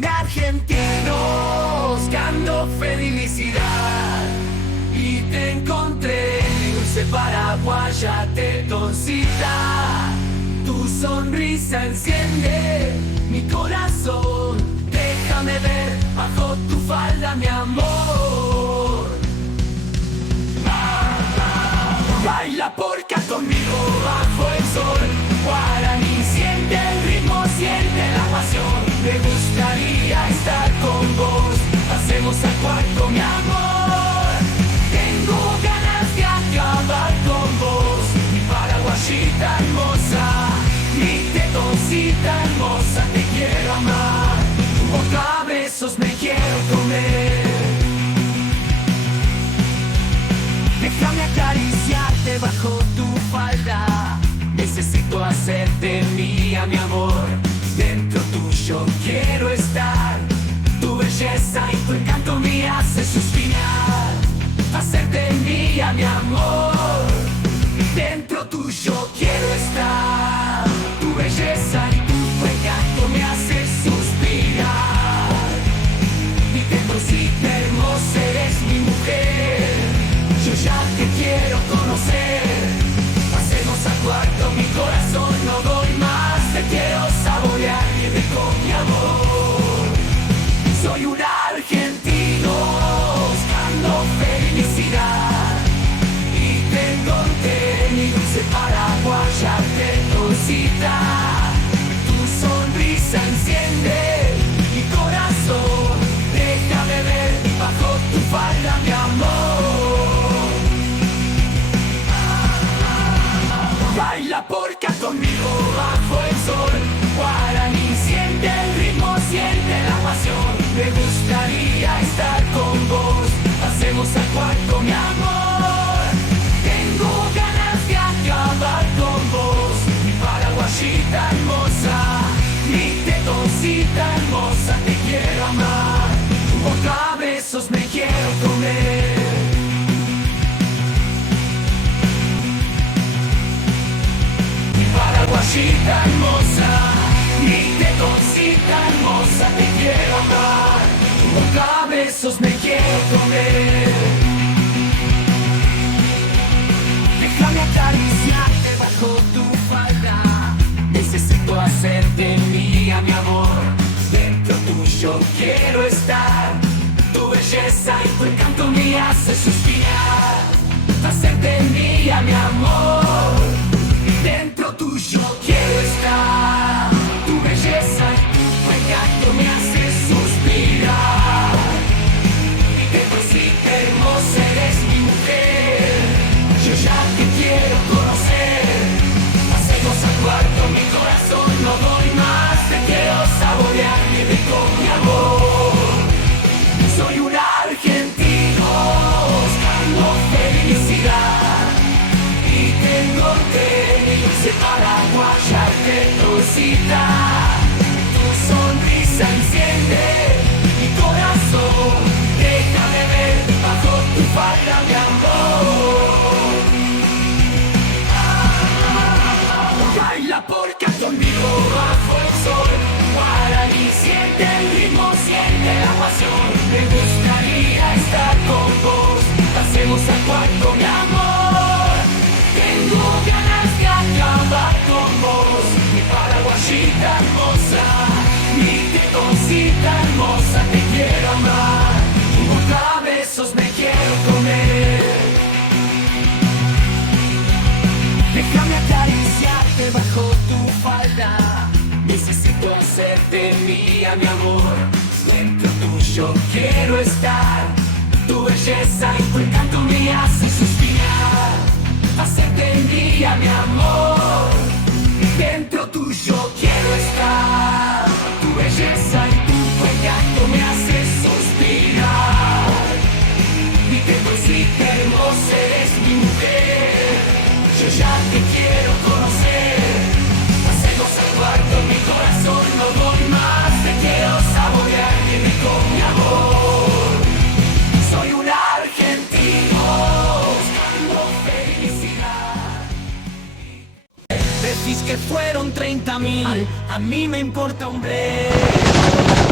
un argentino buscando felicidad y te encontré, dulce paraguaya tetoncita. Tu sonrisa enciende mi corazón, déjame ver bajo tu falda mi amor. Baila porca conmigo bajo el sol, guaraní, siente el ritmo, siente la pasión. Me gustaría estar con vos, pasemos al cuarto mi amor. Tengo ganas de acabar con vos, mi paraguayita hermosa, mi tetoncita hermosa, te quiero amar. Boca a besos me quiero comer. Déjame acariciarte bajo tu falda, necesito hacerte mía, mi amor. Dentro tuyo quiero estar, tu belleza y tu encanto me hace suspirar. Hacerte mía, mi amor. Dentro tuyo quiero estar, tu belleza y tu encanto me hace suspirar. Mi tetoncita hermosa, eres mi mujer, yo ya te quiero conocer. Pasemos al cuarto, mi corazón no doy más. Te quiero saborear y con mi amor. Soy un argentino buscando felicidad y te encontré, mi dulce paraguaya tetoncita. Tu sonrisa enciende mi corazón, déjame ver bajo tu falda mi amor. Baila porca conmigo bajo el sol, guaraní, siente el ritmo, siente la pasión. Me gustaría estar con vos, pasemos al cuarto mi amor. Tengo ganas de acabar con vos, mi paraguayita hermosa, mi tetoncita hermosa, te quiero amar. Boca a besos me quiero comer. Paraguayita hermosa, mi tetoncita hermosa, te quiero amar. Boca a besos me quiero comer. Déjame acariciarte bajo tu falda, necesito hacerte mía, mi amor. Dentro tuyo quiero estar, tu belleza y tu encanto me hace suspirar. Hacerte mía, mi amor. Dentro tuyo quiero estar, tu belleza y tu encanto me hace suspirar. Mi tetoncita hermosa, eres mi mujer, yo ya te quiero conocer. Pasemos al cuarto, mi corazón no doy más. Te quiero saborear mi rico mi amor. Soy un argentino buscando felicidad y te encontré, dulce paraguaya tetoncita. Tu sonrisa enciende mi corazón, déjame ver bajo tu falda mi amor. Baila porca conmigo bajo el sol, guaraní, siente el ritmo, siente la pasión. Me gustaría estar con vos, pasemos al cuarto mi amor. Tengo ganas de acabar con vos, mi paraguayita hermosa, mi tetoncita hermosa, te quiero amar. Boca a besos me quiero comer. Déjame acariciarte bajo tu falda, necesito hacerte mía, mi amor. Dentro tuyo quiero estar, tu belleza y tu encanto me hace suspirar. Hacerte mía, mi amor. Dentro tuyo quiero estar, tu belleza y tu encanto me hace suspirar. Mi tetoncita hermosa, eres mi mujer, yo ya te quiero conocer. Pasemos al cuarto, mi corazón no doy más. Te quiero saborear y rico mi amor. Soy un argentino buscando felicidad. Decís que fueron 30.000, a mí me importa un bledo.